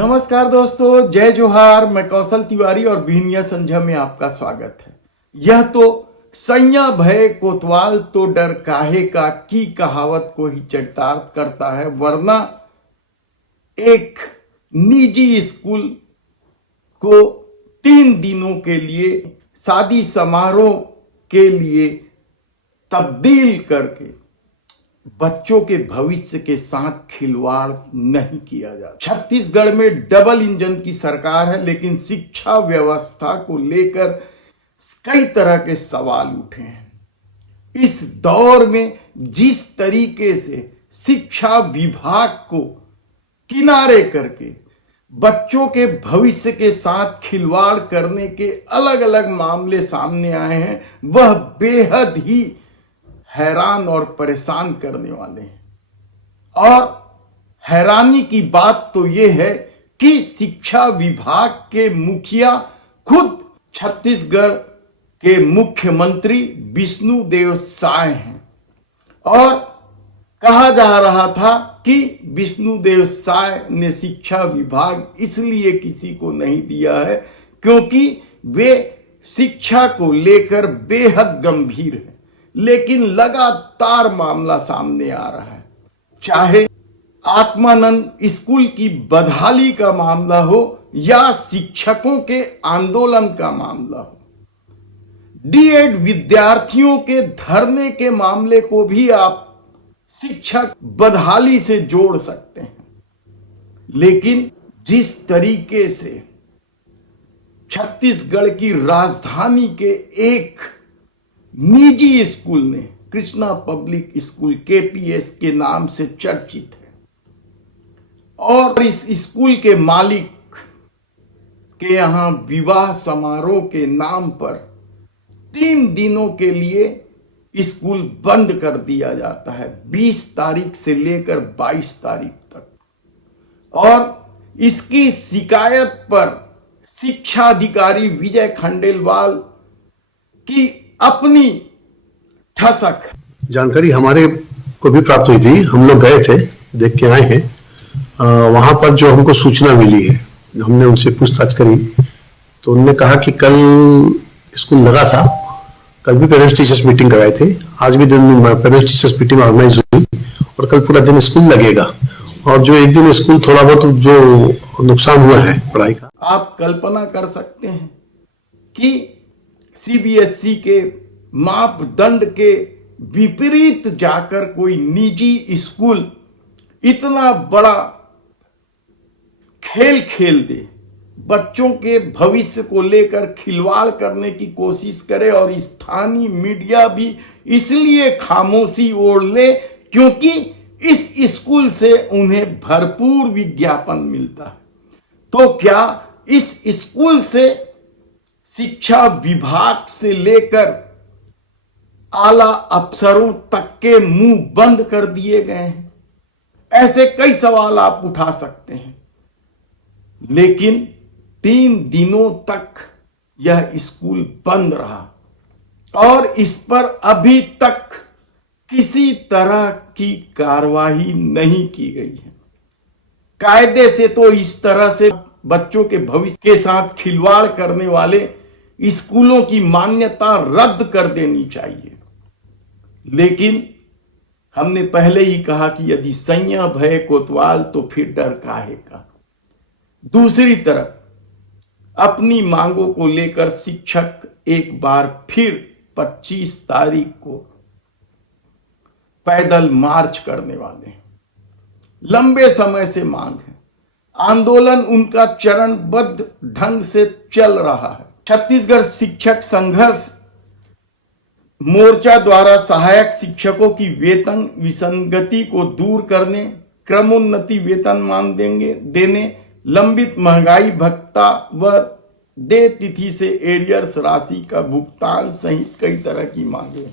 नमस्कार दोस्तों, जय जोहार। मैं कौशल तिवारी और बीनिया संझा में आपका स्वागत है। यह तो सैया भय कोतवाल तो डर काहे का की कहावत को ही चरितार्थ करता है, वरना एक निजी स्कूल को 3 दिनों के लिए शादी समारोह के लिए तब्दील करके बच्चों के भविष्य के साथ खिलवाड़ नहीं किया जाता। छत्तीसगढ़ में डबल इंजन की सरकार है, लेकिन शिक्षा व्यवस्था को लेकर कई तरह के सवाल उठे हैं। इस दौर में जिस तरीके से शिक्षा विभाग को किनारे करके बच्चों के भविष्य के साथ खिलवाड़ करने के अलग अलग मामले सामने आए हैं, वह बेहद ही हैरान और परेशान करने वाले हैं। और हैरानी की बात तो यह है कि शिक्षा विभाग के मुखिया खुद छत्तीसगढ़ के मुख्यमंत्री विष्णुदेव साय हैं। और कहा जा रहा था कि विष्णुदेव साय ने शिक्षा विभाग इसलिए किसी को नहीं दिया है क्योंकि वे शिक्षा को लेकर बेहद गंभीर है। लेकिन लगातार मामला सामने आ रहा है, चाहे आत्मानंद स्कूल की बदहाली का मामला हो या शिक्षकों के आंदोलन का मामला हो। डीएड विद्यार्थियों के धरने के मामले को भी आप शिक्षक बदहाली से जोड़ सकते हैं। लेकिन जिस तरीके से छत्तीसगढ़ की राजधानी के एक निजी स्कूल ने, कृष्णा पब्लिक स्कूल केपीएस के नाम से चर्चित है, और इस स्कूल के मालिक के यहां विवाह समारोह के नाम पर 3 दिनों के लिए स्कूल बंद कर दिया जाता है, 20 तारीख से लेकर 22 तारीख तक। और इसकी शिकायत पर शिक्षा अधिकारी विजय खंडेलवाल की अपनी ठसक जानकारी हमारे को भी प्राप्त हुई थी। हम लोग गए थे, देख के आए हैं। वहां पर जो हमको सूचना मिली है, हमने उनसे पूछताछ करी तो उन्होंने कहा कि कल स्कूल लगा था, कल भी पेरेंट्स टीचर्स मीटिंग कराए थे, आज भी दिन पेरेंट्स टीचर्स मीटिंग ऑर्गेनाइज हुई और कल पूरा दिन स्कूल लगेगा। और जो एक दिन स्कूल थोड़ा बहुत जो नुकसान हुआ है पढ़ाई का, आप कल्पना कर सकते हैं कि सीबीएसई के मापदंड के विपरीत जाकर कोई निजी स्कूल इतना बड़ा खेल खेल दे, बच्चों के भविष्य को लेकर खिलवाड़ करने की कोशिश करे, और स्थानीय मीडिया भी इसलिए खामोशी ओढ़ ले क्योंकि इस स्कूल से उन्हें भरपूर विज्ञापन मिलता है। तो क्या इस स्कूल से शिक्षा विभाग से लेकर आला अफसरों तक के मुंह बंद कर दिए गए हैं? ऐसे कई सवाल आप उठा सकते हैं। लेकिन 3 दिनों तक यह स्कूल बंद रहा और इस पर अभी तक किसी तरह की कार्रवाई नहीं की गई है। कायदे से तो इस तरह से बच्चों के भविष्य के साथ खिलवाड़ करने वाले स्कूलों की मान्यता रद्द कर देनी चाहिए। लेकिन हमने पहले ही कहा कि यदि सैया भय कोतवाल तो फिर डर काहे का। दूसरी तरफ अपनी मांगों को लेकर शिक्षक एक बार फिर 25 तारीख को पैदल मार्च करने वाले हैं। लंबे समय से मांग है, आंदोलन उनका चरणबद्ध ढंग से चल रहा है। छत्तीसगढ़ शिक्षक संघर्ष मोर्चा द्वारा सहायक शिक्षकों की वेतन विसंगति को दूर करने, क्रमोन्नति वेतनमान देने, लंबित महंगाई भत्ता व दे तिथि से एरियर्स राशि का भुगतान सहित कई तरह की मांगे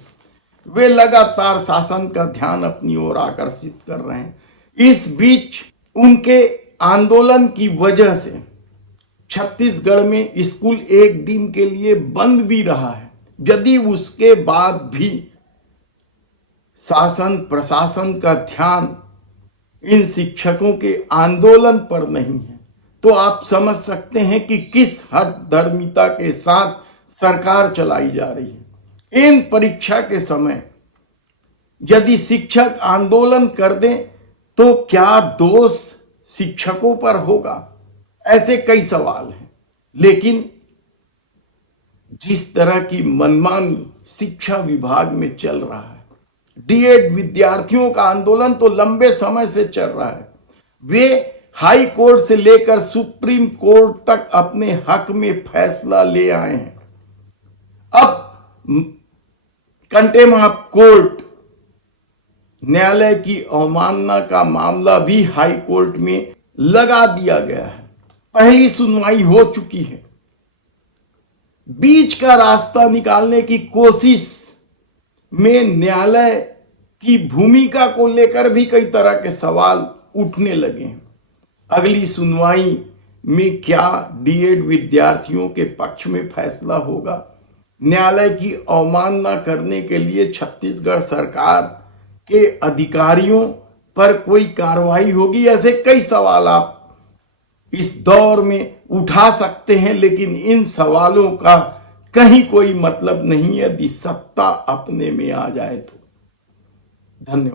वे लगातार शासन का ध्यान अपनी ओर आकर्षित कर रहे हैं। इस बीच उनके आंदोलन की वजह से छत्तीसगढ़ में स्कूल एक दिन के लिए बंद भी रहा है। यदि उसके बाद भी शासन प्रशासन का ध्यान इन शिक्षकों के आंदोलन पर नहीं है तो आप समझ सकते हैं कि किस हद धर्मिता के साथ सरकार चलाई जा रही है। इन परीक्षा के समय यदि शिक्षक आंदोलन कर दें तो क्या दोष शिक्षकों पर होगा? ऐसे कई सवाल हैं। लेकिन जिस तरह की मनमानी शिक्षा विभाग में चल रहा है, डीएड विद्यार्थियों का आंदोलन तो लंबे समय से चल रहा है। वे हाई कोर्ट से लेकर सुप्रीम कोर्ट तक अपने हक में फैसला ले आए हैं। अब कंटेम्प्ट ऑफ कोर्ट न्यायालय की अवमानना का मामला भी हाई कोर्ट में लगा दिया गया है। पहली सुनवाई हो चुकी है। बीच का रास्ता निकालने की कोशिश में न्यायालय की भूमिका को लेकर भी कई तरह के सवाल उठने लगे हैं। अगली सुनवाई में क्या डीएड विद्यार्थियों के पक्ष में फैसला होगा? न्यायालय की अवमानना करने के लिए छत्तीसगढ़ सरकार के अधिकारियों पर कोई कार्रवाई होगी? ऐसे कई सवाल आप इस दौर में उठा सकते हैं, लेकिन इन सवालों का कहीं कोई मतलब नहीं है यदि सत्ता अपने में आ जाए तो। धन्यवाद।